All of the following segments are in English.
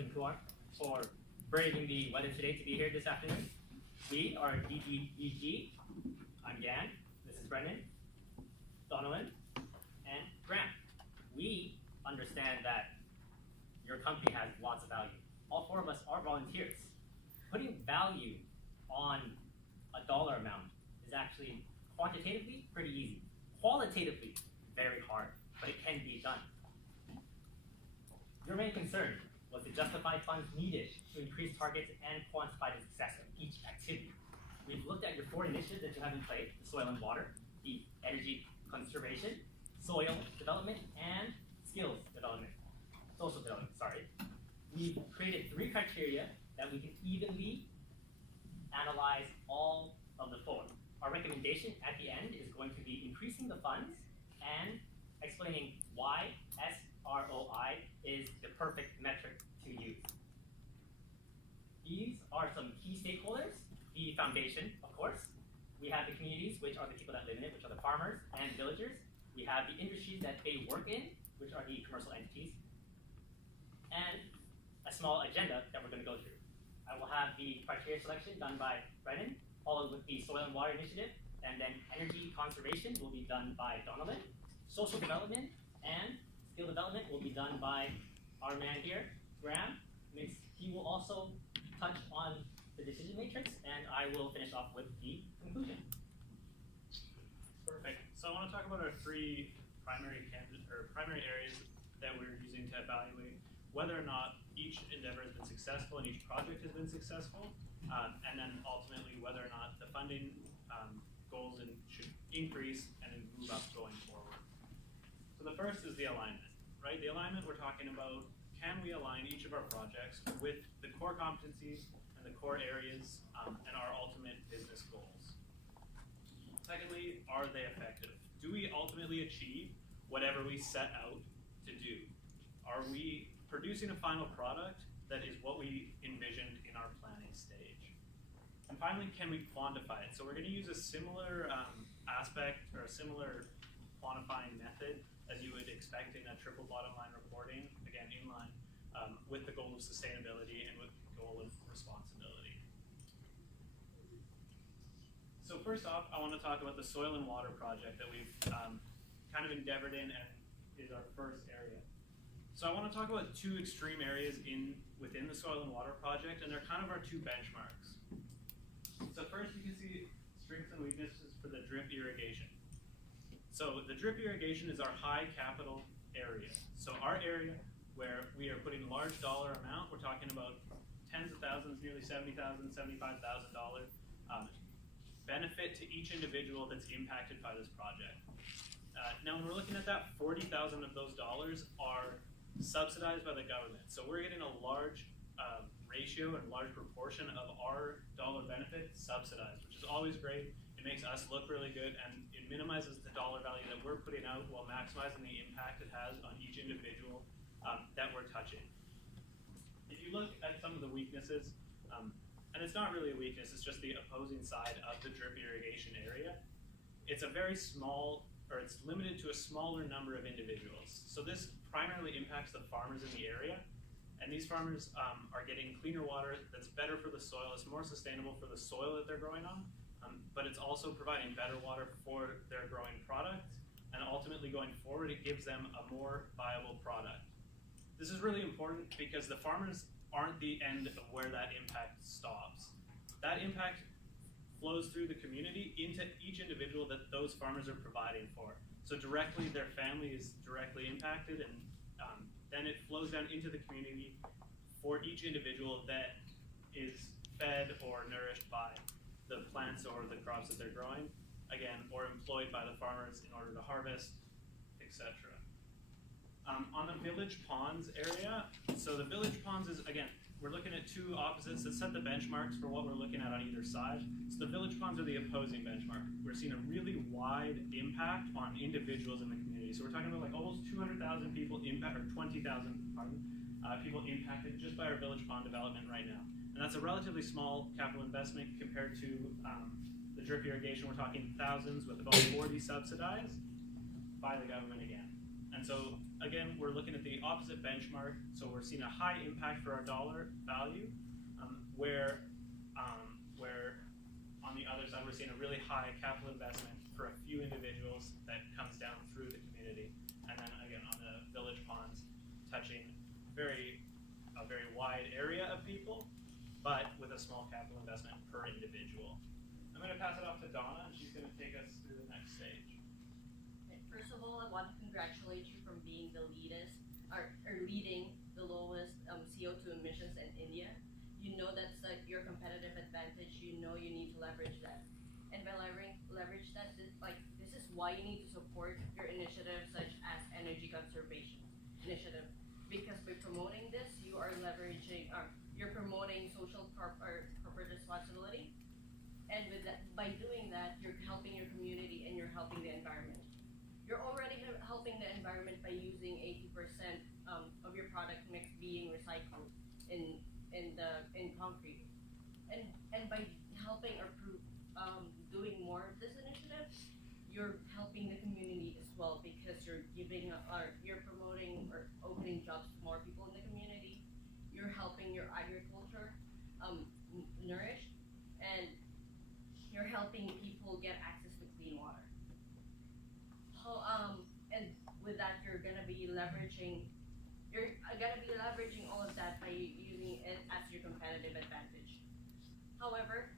Captain Kumar, for braving the weather today to be here this afternoon. We are DGEG. I'm Yan. This is Brendan, Donovan, and Graham. We understand that your company has lots of value. All four of us are volunteers. Putting value on a dollar amount is actually quantitatively pretty easy. Qualitatively, very hard, but it can be done. Your main concern was the justified funds needed to increase targets and quantify the success of each activity. We've looked at your four initiatives that you have in place: the soil and water, the energy conservation, soil development, and skills development, social development, sorry. We've created three criteria that we can evenly analyze all of the four. Our recommendation at the end is going to be increasing the funds and explaining why SROI is the perfect metric to use. These are some key stakeholders. The foundation, of course. We have the communities, which are the people that live in it, which are the farmers and villagers. We have the industries that they work in, which are the commercial entities. And a small agenda that we're going to go through. I will have the criteria selection done by Brennan, followed with the soil and water initiative, and then energy conservation will be done by Donovan. Social development and skill development will be done by our man here, Graham. He will also touch on the decision matrix, and I will finish off with the conclusion. Perfect. So I want to talk about our three primary areas that we're using to evaluate whether or not each endeavor has been successful and each project has been successful, and then ultimately whether or not the funding goals should increase and then move up going forward. So the first is the alignment, right? The alignment we're talking about, can we align each of our projects with the core competencies and the core areas and our ultimate business goals? Secondly, are they effective? Do we ultimately achieve whatever we set out to do? Are we producing a final product that is what we envisioned in our planning stage? And finally, can we quantify it? So we're going to use a similar aspect or a similar quantifying method as you would expect in a triple bottom line reporting, again, in line with the goal of sustainability and with the goal of responsibility. So first off, I want to talk about the soil and water project that we've kind of endeavored in and is our first area. So I want to talk about two extreme areas within the soil and water project, and they're kind of our two benchmarks. So first you can see strengths and weaknesses for the drip irrigation. So the drip irrigation is our high capital area. So our area where we are putting large dollar amount, we're talking about tens of thousands, nearly $70,000, $75,000 benefit to each individual that's impacted by this project. Now when we're looking at that, 40,000 of those dollars are subsidized by the government. So we're getting a large ratio and large proportion of our dollar benefit subsidized, which is always great. It makes us look really good, and it minimizes the dollar value that we're putting out while maximizing the impact it has on each individual that we're touching. If you look at some of the weaknesses, and it's not really a weakness, it's just the opposing side of the drip irrigation area. It's a very small, or it's limited to a smaller number of individuals. So this primarily impacts the farmers in the area, and these farmers are getting cleaner water that's better for the soil, it's more sustainable for the soil that they're growing on, but it's also providing better water for their growing product, and ultimately going forward, it gives them a more viable product. This is really important because the farmers aren't the end of where that impact stops. That impact flows through the community into each individual that those farmers are providing for. So directly, their family is directly impacted, and then it flows down into the community for each individual that is fed or nourished by the plants or the crops that they're growing, again, or employed by the farmers in order to harvest, etc. On the village ponds area, so the village ponds is, again, we're looking at two opposites that set the benchmarks for what we're looking at on either side. So the village ponds are the opposing benchmark. We're seeing a really wide impact on individuals in the community. So we're talking about like almost 200,000 people impact, or 20,000, pardon, people impacted just by our village pond development right now. And that's a relatively small capital investment compared to the drip irrigation. We're talking thousands with about 40 subsidized by the government again. And so again, we're looking at the opposite benchmark, so we're seeing a high impact for our dollar value, where on the other side we're seeing a really high capital investment for a few individuals that comes down through the community, and then again on the village ponds, touching a very wide area of people, but with a small capital investment per individual. I'm going to pass it off to Donna, and she's going to take us through the next stage. First of all, I want to congratulate you from being the leading the lowest CO2 emissions in India. You know that's your competitive advantage. You know you need to leverage that, and by leverage that, this is why you need to support your initiatives such as energy conservation initiative, because by promoting this, you are leveraging, you're promoting social corporate responsibility, and with that, by doing that, you're helping your community and you're helping the environment. You're already helping the environment by using 80% of your product mix being recycled in concrete, and by helping or doing more of this initiative, you're helping the community as well, because you're you're promoting or opening jobs to more people in the community. You're helping your agriculture nourish, and you're helping people get access to clean water. And with that, you're gonna be leveraging all of that by using it as your competitive advantage. However,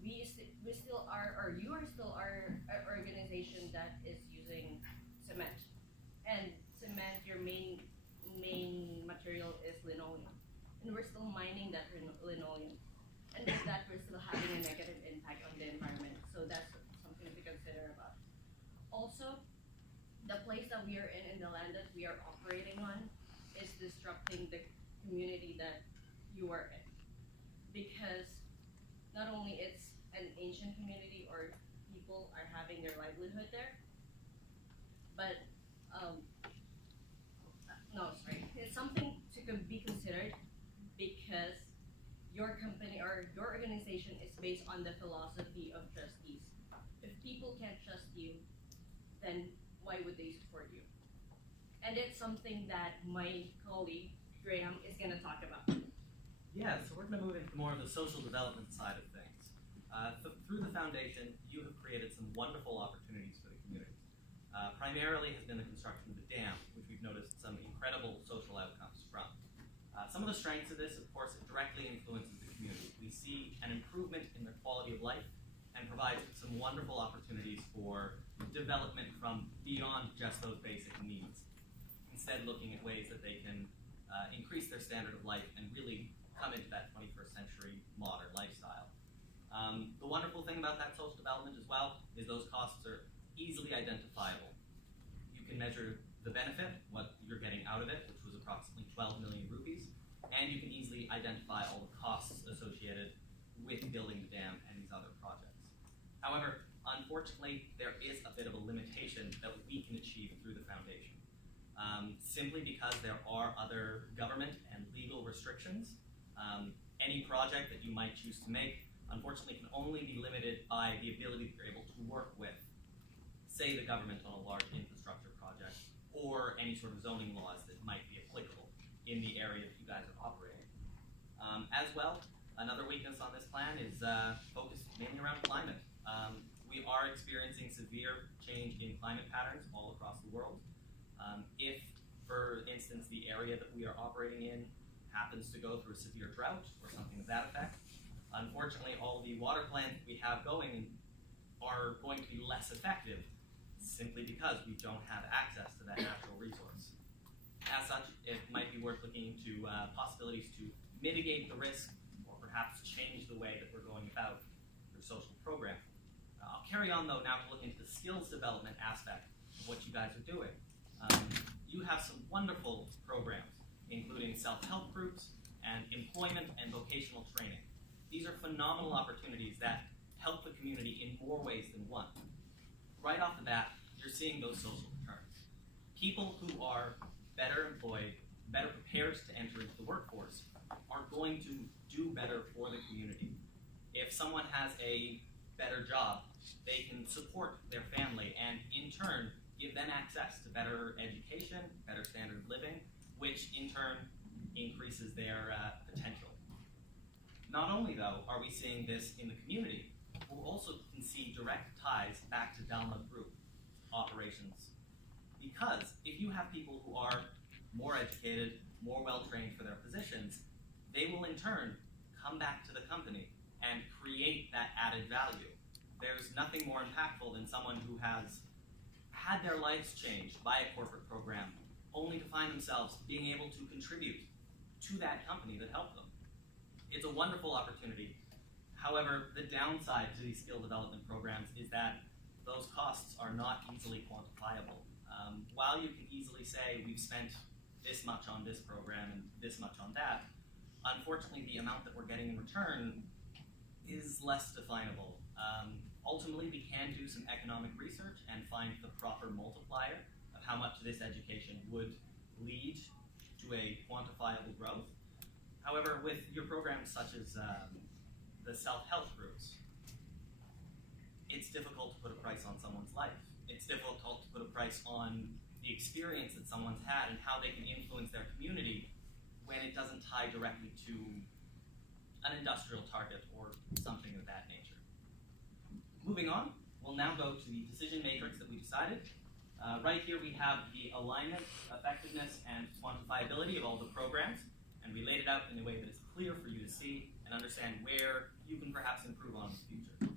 we still are, or you are still our organization that is using cement. And cement, your main material is linoleum, and we're still mining that linoleum. And with that, we're still having a negative impact on the environment. So that's something to consider about. Also, the place that we are in the land that we are operating on, is disrupting the community that you are in. Because not only it's an ancient community or people are having their livelihood there, but it's something to be considered, because your company or your organization is based on the philosophy of trustees. If people can't trust you, then why would they support you? And it's something that my colleague, Graham, is going to talk about. Yeah, so we're going to move into more of the social development side of things. Through the foundation, you have created some wonderful opportunities for the community. Primarily has been the construction of the dam, which we've noticed some incredible social outcomes from. Some of the strengths of this, of course, it directly influences the community. We see an improvement in their quality of life and provides some wonderful opportunities for development from beyond just those basic needs. Instead, looking at ways that they can increase their standard of life and really come into that 21st century modern lifestyle. The wonderful thing about that social development as well is those costs are easily identifiable. You can measure the benefit, what you're getting out of it, which was approximately 12 million rupees, and you can easily identify all the costs associated with building the dam and these other projects. However, unfortunately, there is a bit of a limitation that we can achieve through the foundation. Simply because there are other government and legal restrictions. Any project that you might choose to make, unfortunately, can only be limited by the ability that you're able to work with, say, the government on a large infrastructure project, or any sort of zoning laws that might be applicable in the area that you guys are operating. As well, another weakness on this plan is focused mainly around climate. We are experiencing severe change in climate patterns all across the world. If, for instance, the area that we are operating in happens to go through a severe drought or something of that effect, unfortunately, all the water plants we have going are going to be less effective simply because we don't have access to that natural resource. As such, it might be worth looking into possibilities to mitigate the risk or perhaps change the way that we're going about your social program. I'll carry on, though, now to look into the skills development aspect of what you guys are doing. You have some wonderful programs, including self-help groups and employment and vocational training. These are phenomenal opportunities that help the community in more ways than one. Right off the bat, you're seeing those social returns. People who are better employed, better prepared to enter into the workforce, are going to do better for the community. If someone has a better job, they can support their family and in turn give them access to better education, better standard of living, which in turn increases their potential. Not only, though, are we seeing this in the community, we also can see direct ties back to Dalma Group operations. Because if you have people who are more educated, more well-trained for their positions, they will in turn come back to the company and create that added value. There's nothing more impactful than someone who has had their lives changed by a corporate program, only to find themselves being able to contribute to that company that helped them. It's a wonderful opportunity. However, the downside to these skill development programs is that those costs are not easily quantifiable. While you can easily say we've spent this much on this program and this much on that, unfortunately the amount that we're getting in return is less definable. Ultimately, we can do some economic research and find the proper multiplier of how much this education would lead to a quantifiable growth. However, with your programs such as the self-help groups, it's difficult to put a price on someone's life. It's difficult to put a price on the experience that someone's had and how they can influence their community when it doesn't tie directly to an industrial target or something of that nature. Moving on, we'll now go to the decision matrix that we decided. Right here we have the alignment, effectiveness, and quantifiability of all the programs, and we laid it out in a way that is clear for you to see and understand where you can perhaps improve on in the future.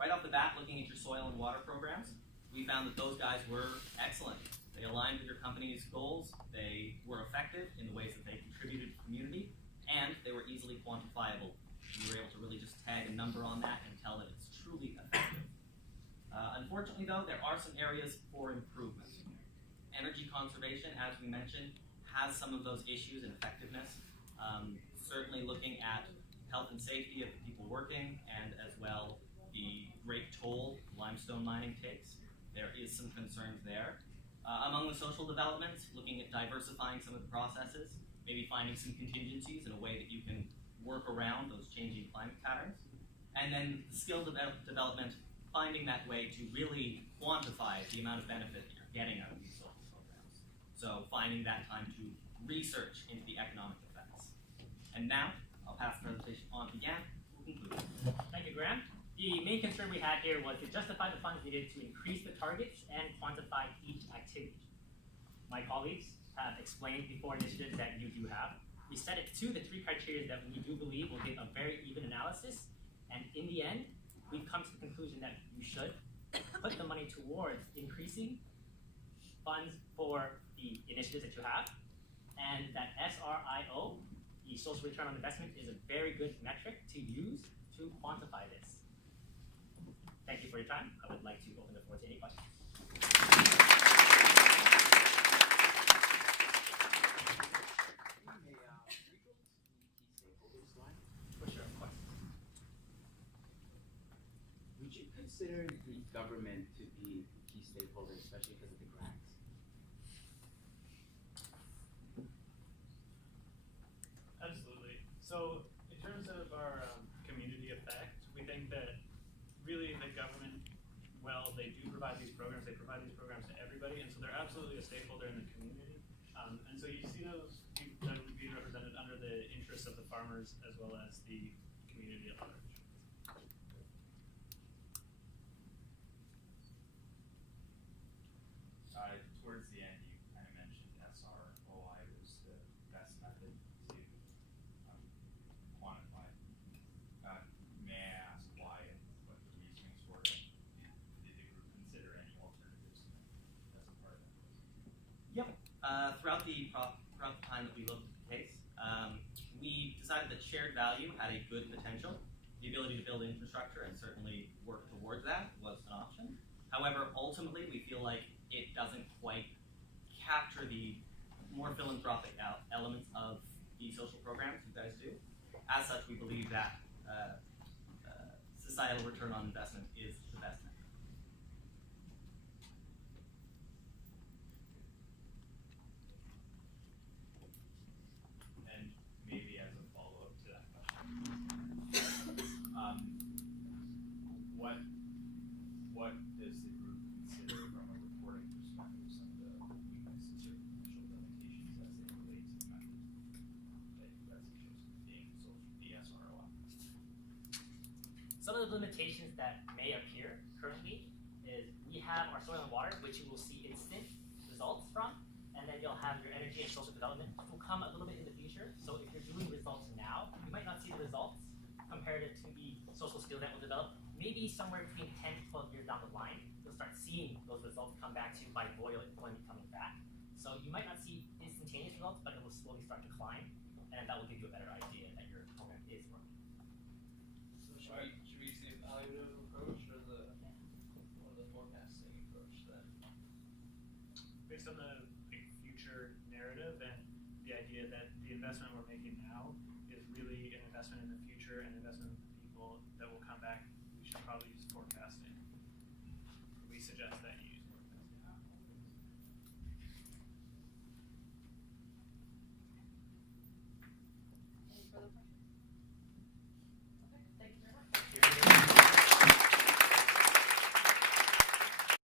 Right off the bat, looking at your soil and water programs, we found that those guys were excellent. They aligned with your company's goals, they were effective in the ways that they contributed to the community, and they were easily quantifiable. You were able to really just tag a number on that and tell that it's truly effective. Unfortunately, though, there are some areas for improvement. Energy conservation, as we mentioned, has some of those issues in effectiveness. Certainly looking at health and safety of the people working, and as well the great toll limestone mining takes. There is some concerns there. Among the social developments, looking at diversifying some of the processes, maybe finding some contingencies in a way that you can work around those changing climate patterns. And then the skill development, finding that way to really quantify the amount of benefit that you're getting out of these social programs. So finding that time to research into the economic effects. And now, I'll pass the presentation on to Jan, who will conclude. Thank you, Graham. The main concern we had here was to justify the funds needed to increase the targets and quantify each activity. My colleagues have explained the 4 initiatives that you do have. We set it to the 3 criteria that we do believe will give a very even analysis, and in the end, we've come to the conclusion that you should put the money towards increasing funds for the initiatives that you have, and that SRIO, the social return on investment, is a very good metric to use to quantify this. Thank you for your time. I would like to open the floor to any questions. For sure, of course. Would you consider the government to be a key stakeholder, especially because of the grants? Absolutely. So in terms of our community effect, we think that really the government, well, they do provide these programs, they provide these programs to everybody, and so they're absolutely a stakeholder in the community. And so you see those being represented under the interests of the farmers as well as the community at large. Towards the end, you kind of mentioned SROI was the best method to quantify. May I ask why and what the reasonings were? And did the group consider any alternatives as a part of that? Yep. Throughout the time that we looked at the case, we decided that shared value had a good potential. The ability to build infrastructure and certainly work towards that was an option. However, ultimately, we feel like it doesn't quite capture the more philanthropic elements of the social programs you guys do. As such, we believe that societal return on investment is the best method. And maybe as a follow-up to that question, what does the group consider from a reporting perspective? of the limitations that may appear currently is we have our soil and water, which you will see instant results from, and then you'll have your energy and social development, which will come a little bit in the future. So if you're doing results now, you might not see the results comparative to the social skills that will develop. Maybe somewhere between 10 to 12 years down the line, you'll start seeing those results come back to you by loyal employment coming back. So you might not see instantaneous results, but it will slowly start to climb, and that will give you a better idea that your program is working. So should we use the evaluative approach or the forecasting approach then? Based on the future narrative and the idea that the investment we're making now is really an investment in the future and investment in the people that will come back, we should probably use forecasting. We suggest that you